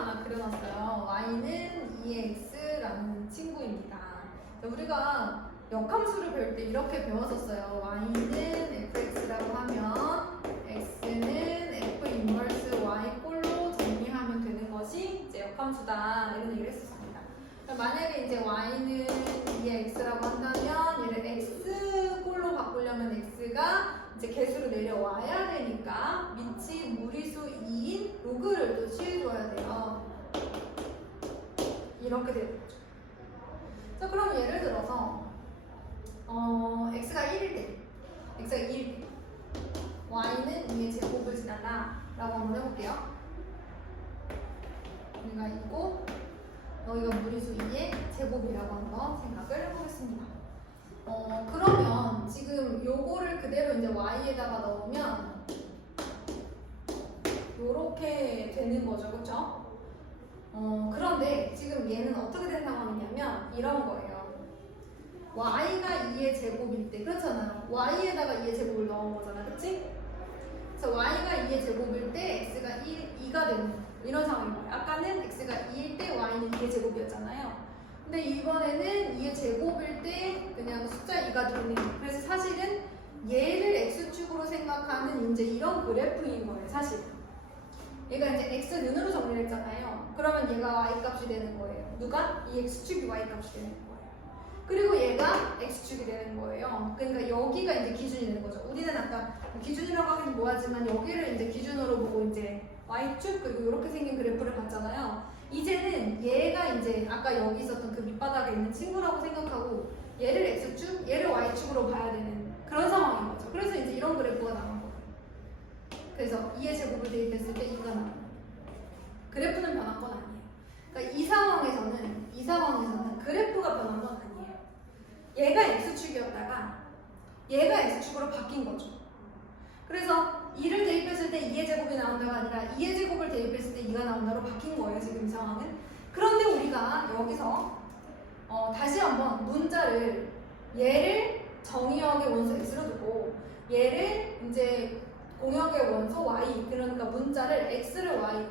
하나 그려놨어요. y는 2x라는 친구입니다. 우리가 역함수를 배울 때 이렇게 배웠었어요. y는 fx라고 하면 x는 f 인버스 y 꼴로 정리하면 되는 것이 이제 역함수다 이런 얘기를 했었습니다. 만약에 이제 y는 2x라고 한다면 얘를 x 꼴로 바꾸려면 x가 이제 개수로 내려와야 되니까 밑이 무리수 2인 로그를 또 취해줘야 돼요. 이렇게 되는 거죠. 자, 그럼 예를 들어서 x가 1일 때 y는 2의 제곱을 지난다 라고 한번 해볼게요. 우리가 이거 여기가 무리수 2의 제곱이라고 한번 생각을 해보겠습니다. 그러면 지금 요거를 그대로 이제 y에다가 넣으면 요렇게 되는 거죠, 그쵸? 그런데 지금 얘는 어떻게 된 상황이냐면 이런 거예요. y가 2의 제곱일 때, 그렇잖아요. y에다가 2의 제곱을 넣은 거잖아, 그치? 그래서 y가 2의 제곱일 때 x가 2가 되는 이런 상황인 거예요. 아까는 x가 2일 때 y는 2의 제곱이었잖아요. 근데 이번에는 2의 제곱일 때 그냥 숫자 2가 되는 거예요. 그래서 사실은 얘를 x축으로 생각하는 이제 이런 그래프인 거예요, 사실. 얘가 이제 x는으로 정리를 했잖아요. 그러면 얘가 y 값이 되는 거예요. 누가? 이 x축이 y 값이 되는 거예요. 그리고 얘가 x축이 되는 거예요. 그러니까 여기가 이제 기준이 되는 거죠. 우리는 아까 기준이라고 하긴 뭐하지만 여기를 이제 기준으로 보고 이제 y축 그리고 이렇게 생긴 그래프를 봤잖아요. 이제는 얘가 이제 아까 여기 있었던 그 밑바닥에 있는 친구라고 생각하고 얘를 x축, 얘를 y축으로 봐야 되는 그런 상황인 거죠. 그래서 이제 이런 그래프가 나온 거예요. 그래서 2의 제곱을 대입했을 때 2가 나와요. 그래프는 변한 건 아니에요. 그러니까 이 상황에서는 그래프가 변한 건 아니에요. 얘가 x축이었다가 얘가 x축으로 바뀐 거죠. 그래서 2를 대입했을 때 2의 제곱이 나온다가 아니라 2의 제곱을 대입했을 때 2가 나온다로 바뀐 거예요, 지금 이 상황은. 그런데 우리가 여기서 다시 한번 문자를 얘를 정의역의 원소 x로 두고 얘를 이제 공역의 원소 y, 그러니까 문자를 x를 y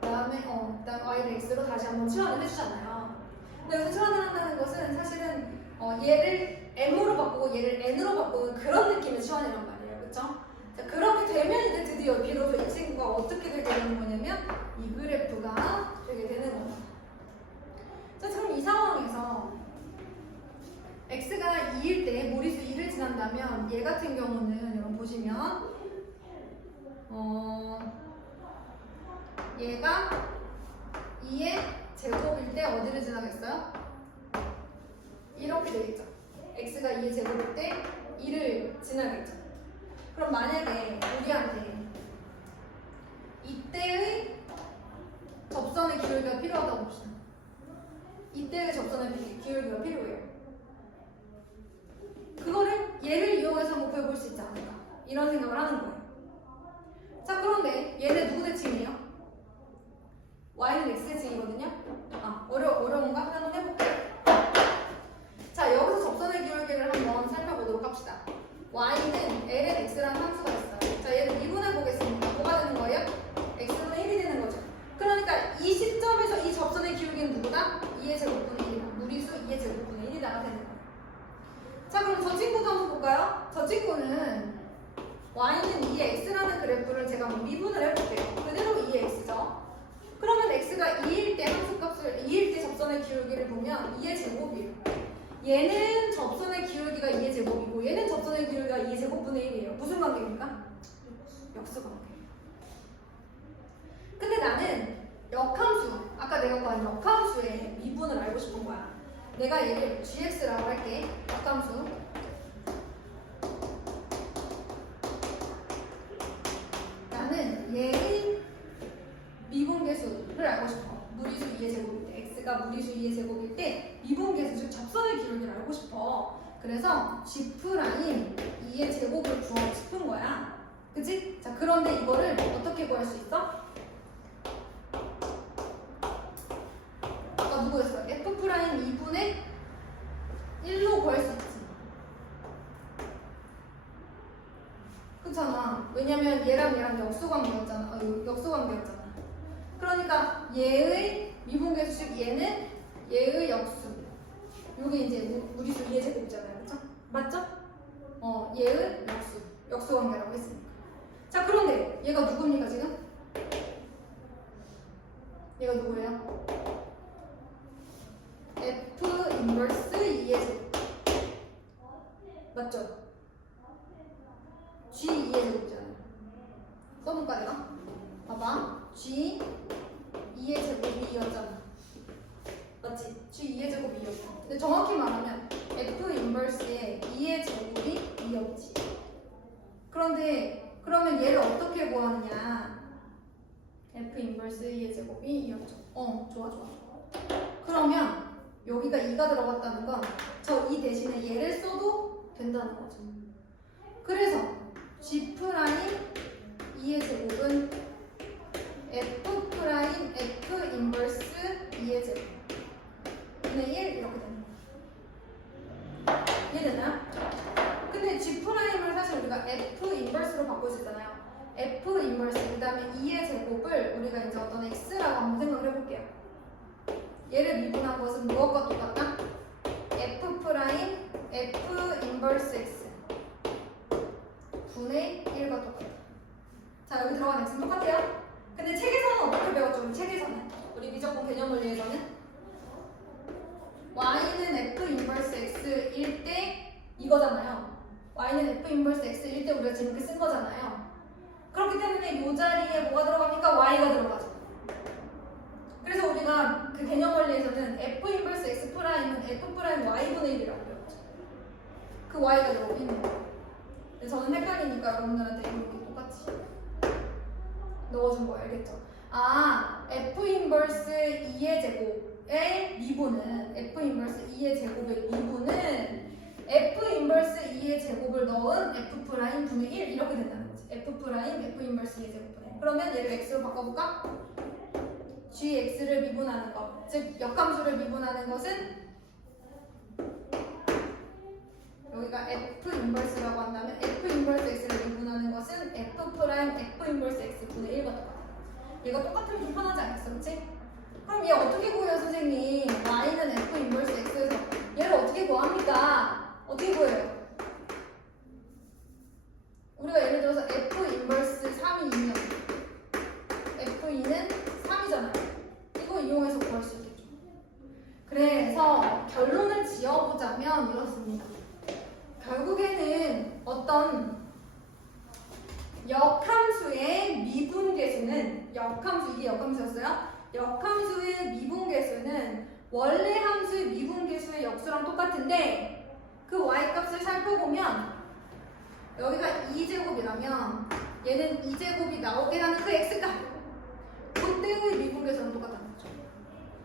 그다음에 y를 x로 다시 한번 치환을 해주잖아요. 근데 여기서 치환을 한다는 것은 사실은 얘를 m으로 바꾸고 얘를 n으로 바꾸는 그런 느낌의 치환이란 말이에요, 그렇죠? 자, 그렇게 되면 이제 드디어 비로소 이 친구가 어떻게 되게 되는 거냐면 이 그래프가 되게 되는 겁니다. 자, 그럼 이 상황에서 x가 2일 때 무리수 2를 지난다면 얘 같은 경우는 여러분 보시면 얘가 2의 제곱일 때 어디를 지나겠어요? 이렇게 되겠죠. x가 2의 제곱일 때 2를 지나겠죠. 그럼 만약에 우리한테 이때의 접선의 기울기가 필요하다고 봅시다. 이때의 접선의 기울기가 필요해요. 그거를 얘를 이용해서 한번 구해볼 수 있지 않을까, 이런 생각을 하는 거예요. 자, 그런데 얘는 누구 대칭이에요? y는 x 대칭이거든요. 어려운가? 한번 해볼게요. 자, 여기서 접선의 기울기를 한번 살펴보도록 합시다. y는 ln x라는 함수가 있어요. 자, 얘를 미분해 보겠습니다. 뭐가 되는 거예요? x는 1이 되는 거죠. 그러니까 이 시점에서 이 접선의 기울기는 누구다? 2의 제곱분의 1이다. 무리수 2의 제곱분의 1이다가 되는 거예요. 자, 그럼 저 친구도 한번 볼까요? 저 친구는 y는 2의 x라는 그래프를 제가 한번 미분을 해볼게요. 그대로 2의 x죠. 그러면 x가 2일 때 함수값을 2일 때 접선의 기울기를 보면 2의 제곱이에요. 얘는 접선의 기울기가 2의 제곱이고 얘는 접선의 기울기가 2의 제곱분의 1이에요. 무슨 관계입니까? 역수 관계. 근데 나는 역함수, 아까 내가 구한 역함수의 미분을 알고 싶은 거야. 내가 얘를 gx라고 할게. 역함수. 나는 얘의 미분계수를 알고 싶어. 무리수 2의 제곱일 때, x가 무리수 2의 제곱일 때 미분계수, 즉 접선의 기울기를 알고 싶어. 그래서 g'2의 제곱을 구하고 싶은 거야. 그치? 자, 그런데 이거를 어떻게 구할 수 있어? 아까 누구였어? f'2분의 1로 구할 수 있지. 그렇잖아. 왜냐면 얘랑 역수관계였잖아. 역수관계였잖아. 그러니까 얘의 미분계수식 얘는 얘의 역수. 요게 이제 무리수 2의 제곱이잖아요. 그쵸? 맞죠? 얘의 역수. 역수 관계라고 했으니까. 자, 그런데 얘가 누굽니까, 지금? 얘가 누구예요? F 인버스 2의 제곱. 맞죠? G 2의 제곱이잖아요. 써볼까, 내가? 봐봐. G 2의 제곱이 2였잖아. 맞지? G 2의 제곱이 2였어. 근데 정확히 말하면 F 인버스의 2의 제곱이 2였지. 그런데 그러면 얘를 어떻게 구하느냐? F 인버스 2의 제곱이 2였죠. 좋아. 그러면 여기가 2가 들어갔다는 건 저 2 대신에 얘를 써도 된다는 거죠. 그래서 G 프라임 2의 제곱은 F 프라임 F 인버스 2의 제곱 분의 1 이렇게 되는 거예요. 이해되나요? 근데 G 프라임을 사실 우리가 F 인버스로 바꿀 수 있잖아요. F 인버스 그 다음에 2의 제곱을 우리가 이제 어떤 X라고 한번 생각을 해볼게요. 얘를 미분한 것은 무엇과 똑같다? F 프라임 F 인버스 X 분의 1과 똑같다. 자, 여기 들어간 X는 똑같아요. 근데 책에서는 어떻게 배웠죠? 우리 책에서는 우리 미적분 개념 원리에서는 Y는 F 인버스 X일 때 이거잖아요. Y는 F 인버스 X일 때 우리가 지금 이렇게 쓴 거잖아요. 그렇기 때문에 이 자리에 뭐가 들어갑니까? Y가 들어가죠. 그래서 우리가 그 개념 원리에서는 F 인버스 X 프라임은 F 프라임 Y분의 1이라고 배웠죠. 그 Y가 여기 있는 거예요. 근데 저는 헷갈리니까 여러분들한테 이렇게 똑같이 넣어준 거예요. 알겠죠? F 인버스 2의 제곱의 미분은 F 인버스 2의 제곱의 미분은 F 인버스 2의 제곱을 넣은 F 프라임 분의 1 이렇게 된다는 거지. F 프라임 F 인버스 2의 제곱 분의 1. 그러면 얘를 X로 바꿔볼까? GX를 미분하는 것, 즉 역함수를 미분하는 것은 여기가 F 인버스라고 한다면 F 인버스 X를 미분하는 것은 F 프라임 F 인버스 X 분의 1과 똑같아요. 얘가 똑같으면 좀 편하지 않겠어, 그렇지? 그럼 얘 어떻게 구해요, 선생님? Y는 F 인버스 X에서 얘를 어떻게 구합니까? 어떻게 구해요? 우리가 예를 들어서 F 인버스 3이 2면 F2는 3이잖아요. 이거 이용해서 구할 수 있겠죠. 그래서 결론을 지어보자면 이렇습니다. 결국에는 어떤 역함수의 미분계수는 이게 역함수였어요? 역함수의 미분계수는 원래 함수의 미분계수의 역수랑 똑같은데 그 y값을 살펴보면 여기가 2제곱이라면 얘는 2제곱이 나오게 하는 그 x값 그때의 미분계수랑 똑같다는 거죠.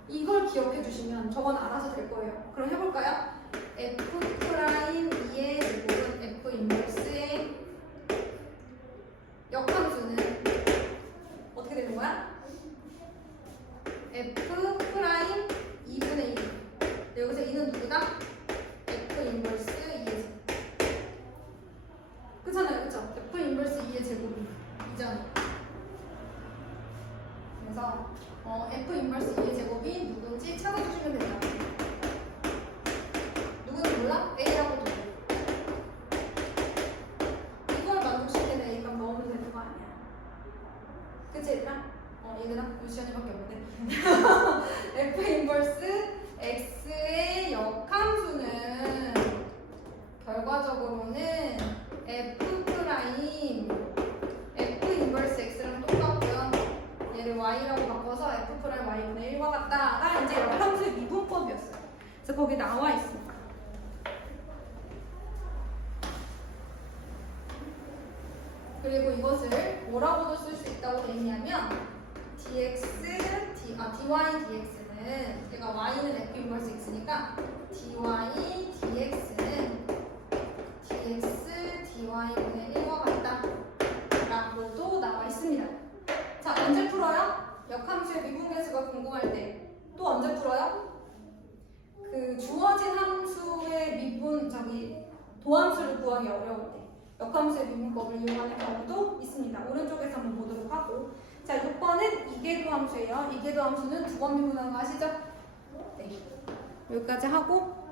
이걸 기억해 주시면 저건 알아서 될 거예요. 그럼 해볼까요? F 프라임 2의 제곱은 F 인버스의 역함수는 어떻게 되는 거야? F 프라임 2분의 1. 여기서 2는 누구다? F 인버스 2의 제곱. 그렇잖아요, 그렇죠? F 인버스 2의 제곱이 2잖아요. 그래서 F 인버스 2의 제곱이 누군지 찾아주시면 된다. 누군지 몰라? A라고 도 이걸 만족시키는 A값 넣으면 되는 거 아니야? 그치 얘들아? 얘들아? 유시연이밖에 없는데 F 인버스 X의 역함수는 결과적으로는 F 프라임 F 인버스 X랑 똑같고요. 얘를 Y라고 바꿔서 F 프라임 Y분의 1과 같다가 이제 역함수의 미분법이었어요. 그래서 거기 나와 있습니다. 그리고 이것을 뭐라고도 쓸 수 있다고 되어 있냐면 dy dx는 얘가 y는 f 인버스 x니까 dy dx는 dx dy분의 1과 같다 라고도 나와 있습니다. 자, 언제 풀어요? 역함수의 미분계수가 궁금할 때 또 언제 풀어요? 그 주어진 함수의 도함수를 구하기 어려울 때 역함수의 미분법을 이용하는 경우도 있습니다. 오른쪽에서 한번 보도록 하고 자, 6번은 이계도 함수예요. 이계도 함수는 두 번 미분하는 거 아시죠? 네. 여기까지 하고